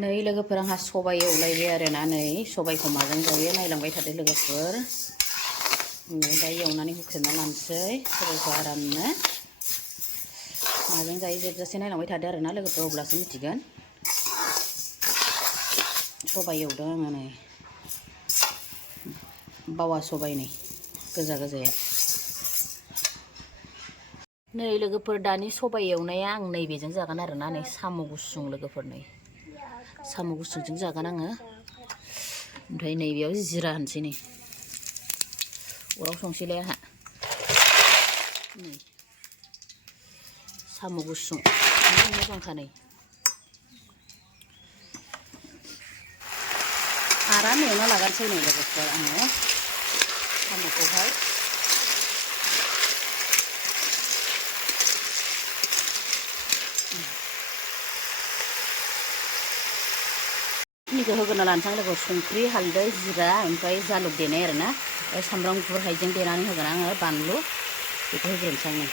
नै लोगोफोर आंहा सबाइ एवलायबाय आरोना नै सबाइखौ माजों जायो नायलांबाय थादो लोगोफोर दा एवनानै हुख्रेमना लानोसै सबाइखौ आरामनो माजों जायो जोबजासे नायलांबाय थादो आरोना लोगोफोर अब्लासो मिथिगोन सबाइ एवदों आङो नै बावा सबाइ नै गोजा गोजाया नै लोगोफोर दानि सबाइ एवनाया आं नैबेजों जागोन आरोना नै साम' गुसुं लोगोफोर नै साम' गुसुंजों जागोन आङो ओमफ्राय नैबेयाव जिरा होनसै नै अराव संसैलाय आंहा नै साम' गुसुं मोजांखा नै आराम एवना लागोनसै नै लोगोफोर आङो साम'खौहाय निखौ होग्रोना लानोसै लोगो संख्रि हालदै जिरा ओमफ्राय जालुक देनाय आरोना ओमफ्राय सामब्राम गुफुर हाइजें देनानै होगोन आङो बानलु बेखौ होग्रोनोसै आङो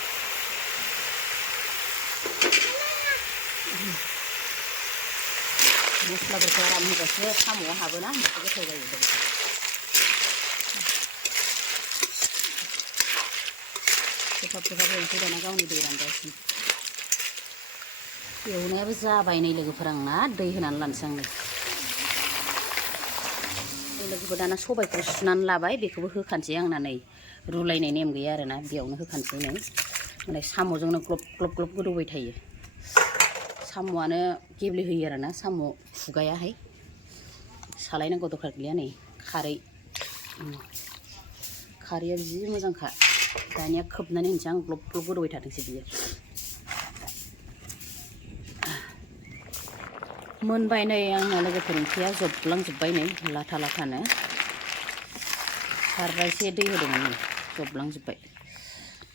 मस्लाफोरखौ आराम होबासो साम'आव हाबोना होमबासो गोथाव जायो लोगोफोर खोबहाब होनोसै दाना गावनि दै रानजासिम एवनायाबो जाबाय नै लोगोफोर आंना दै होनानै लानोसै आं नै लोगोफोर दाना सबाइखौ सुनानै लाबाय बेखौबो होखानोसै आंना नै रुलायनाय नेम गैया आरोना बेयावनो होखानोसै नै माने साम'जोंनो ग्लब ग्लब ग्लब गोदौबाय थायो साम'आनो गेब्लेहोयो आरोना साम' खुगायाहाय सालायनांगौ दरखार गैया नै खारैया जि मोजांखा दानिया खोबनानै होनोसै आं ग्लब ग्लब गोदौबाय थाथोंसै बियो मोनबाय नै आंना लोगोफोर ओंख्रिया जबलांजोब्बाय नै लाथा लाथानो खारबायसे दै होदोंमोन नै जबलांजोब्बाय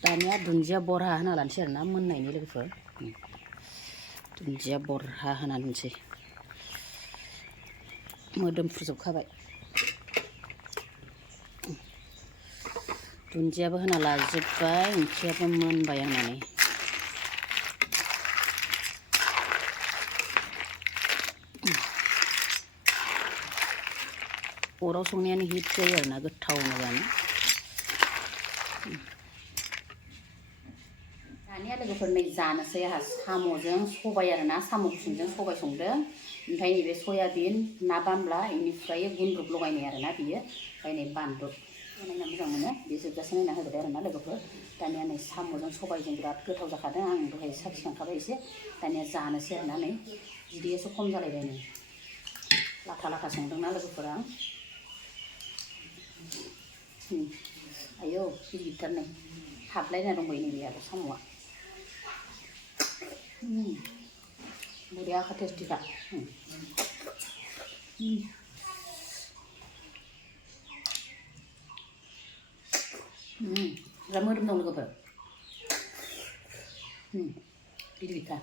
दानिया दुन्दिया बरहा होना लानोसै आरोना मोननायनि लोगोफोर दुन्दिया बरहा होनानै होनोसै मोदोमफ्रुजोबखाबाय दुन्दियाबो होना लाजोब्बाय ओंख्रियाबो मोनबाय आंना नै अराव संनायानो हिट जायो आरोना गोथावनो जानो दानिया लोगोफोर नै जानोसै आंहा साम'जों सबाइ आरोना साम' गुसुंजों सबाइ संदों ओमफ्राय नैबे सयाबिन ना बामला बेनिफ्राय गुन्द्रुक लगायनाय आरोना बियो ओमफ्राय नै बानलु नायना मोजां मोनो बे जोबजासे नायना होबाय आरोना लोगोफोर दानिया नै साम'जों सबाइजों बिराद गोथाव जाखादों आं दहाय साखिखांखाबाय एसे दानिया जानोसै आरोना नै बिदैयासो खम जालायबाय नै लाथा लाथा संदोंना लोगोफोरा आयौ गिदिरथार नै हाबलायना दंबायो नै बेयाबो साम'आ बरियाखा टेस्टिखा बिराद मोदोम दं लोगोफोर गिदिर गिदिरथार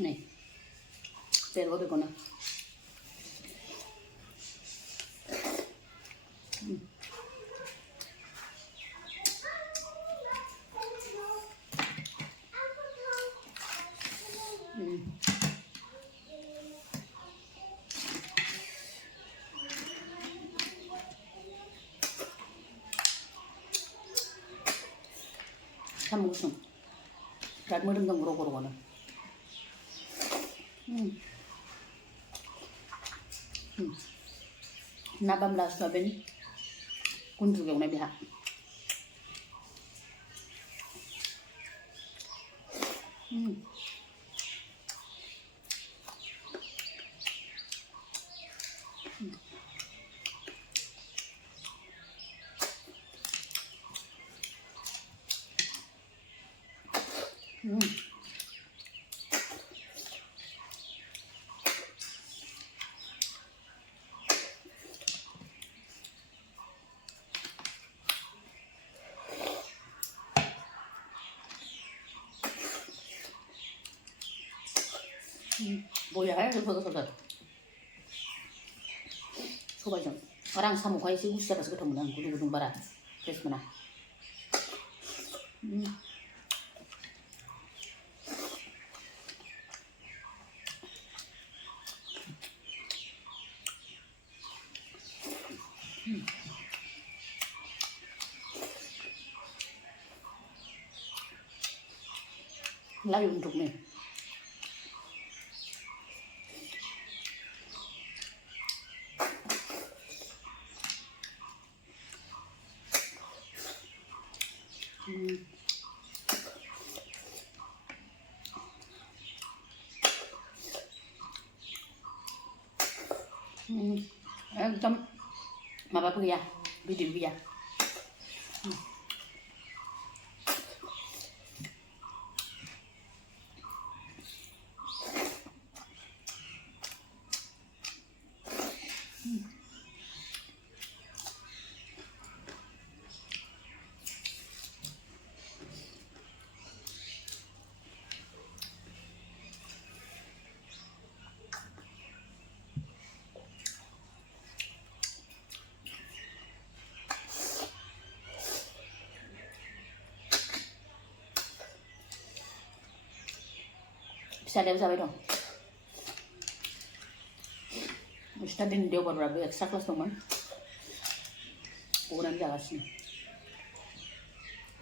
नै बेरगौ बेखौनो साम' गुसुं बिराद मोदोम दं रग' रग'नो ना बामला सयाबिन गुन्द्रुक एवनाय बेहा बरियाहाय गोथाव सबाइजों आरो आं साम'खौहाय एसे गुसु जाबासो गोथाव मोनो आं गुदुं गुदुं बारा टेस्ट मोना Layu untuk nih. एकदम माबाबो गैया, बिदैबो गैया. Fisaदायाव जाबाय दं. बिस्रा दिनै देवबारब्लाबो एक्सट्रा क्लास दंमोन. गनानै जागासिनो.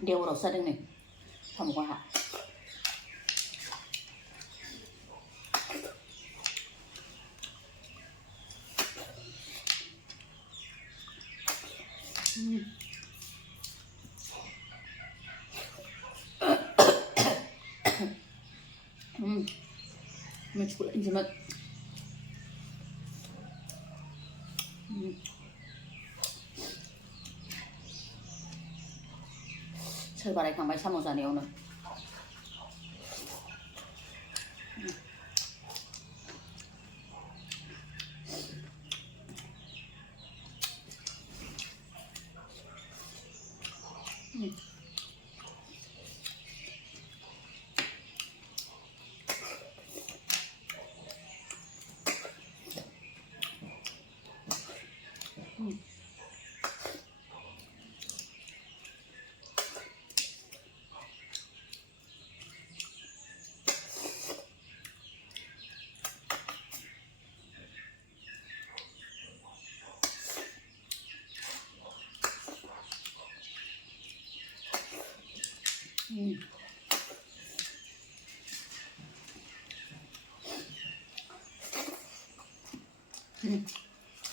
देवबारावसो जादों नै साम'खौ आंहा. Mencukup jemat. Soal baरायखांबाय साम' जानायावनो.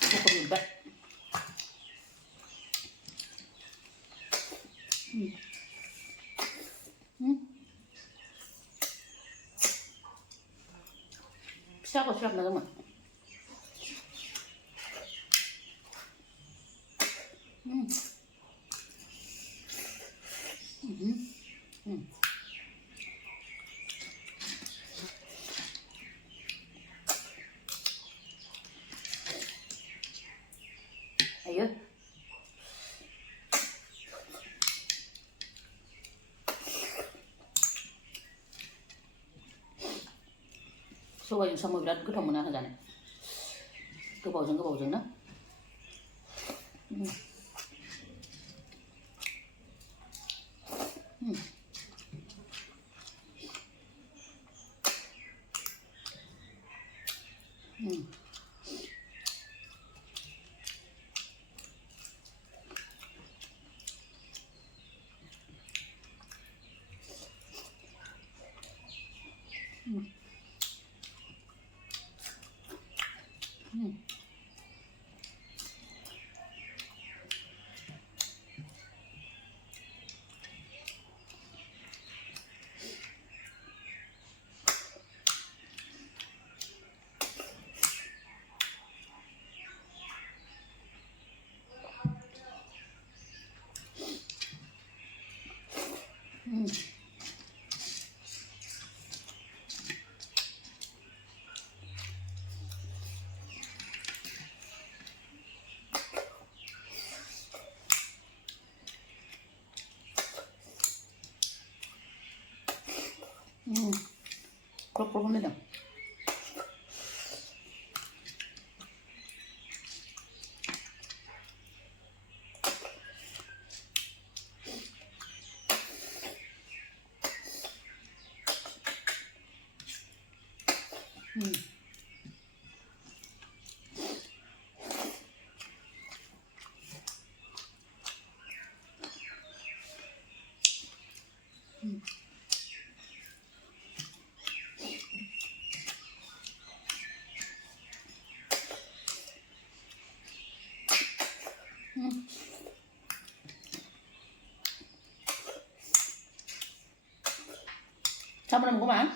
Cukup juga. Bisa kok siap nggak, Mak? Ayo. Sobai sama birat goथाव मोनो आं जानो. गोबावजों ना. Kok ini dong. Sama nama gue mah?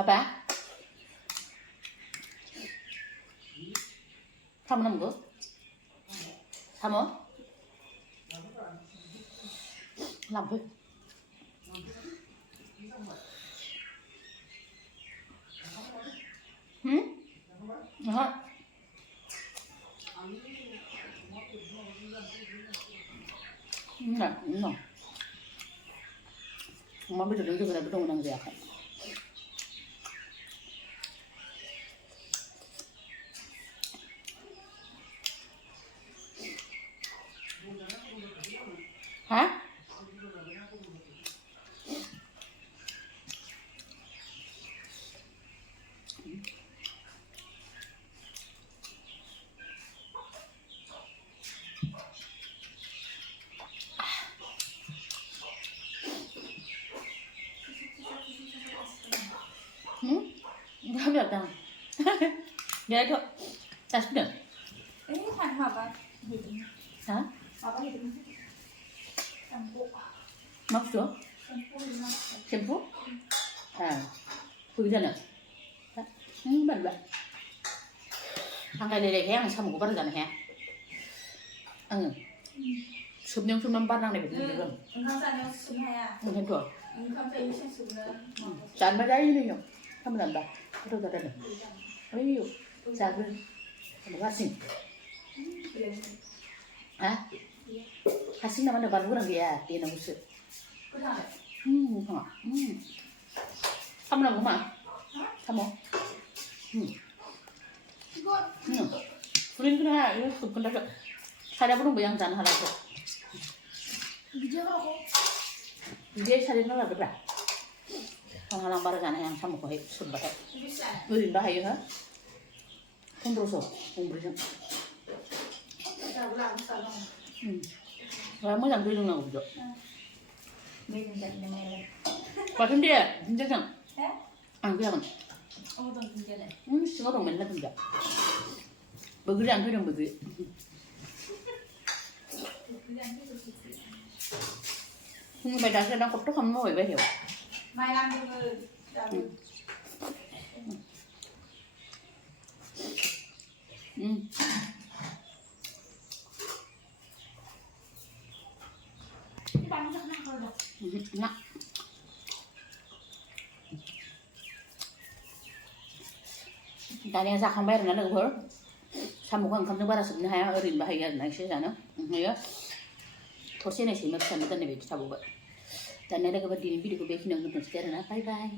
Apa? Sama nama gue? Sama? Lampu. Aha. Enggak, enggak. Mama bisa dulu juga betul nang dia kan. Hah? Enggak biar Dia itu tas bener. Thành Hòa hiện Hả? Hòa hiện thành phố Móc xuống. Shampoo? Phương dân à? Bận bận. Hàng ngày này hé, sao mà có bắt được hé? Sụp nhông chung năm bắt đang này phải được không? Không sao đâu, sụp hay à? Thêm tuổi. Không phải xem sụp nữa. Chán mà đấy đi nhỉ? Không làm đâu. Đâu ra đây. Ví dụ, chán luôn. Một bát xỉn. Hả? Hasil nama ada baru lagi ya, dia nak usut. Kamu nak mana? Kamu? Kulit kena, ini sup kena. Saya pun bayang jangan hal itu. Dia cari nala berapa? Kalau halang baru jangan yang sama kau sup berapa? Beri bahaya ha? Pun terus pun beri. Và mới làm video nào được. Mình nhận này. Và thêm đi, 진짜 장. 안 그냥. 어떤 문제네. 신호등 맨날 든다. 뭐 그래 안 그래 뭐 그래. Mày đặt ra nó có tốt không ngồi vậy hiểu. Mai làm được bánh rất nặng rồi. Nặng. Ta đang ra không biết nó được hứa. Sao một con không biết là sự hay ở rừng bà hay gần này sẽ ra nữa. Nhớ. Thôi sẽ này chỉ mất phần tên này về sao vậy. Ta này là cái video của bé khi nào nó sẽ ra. Bye bye.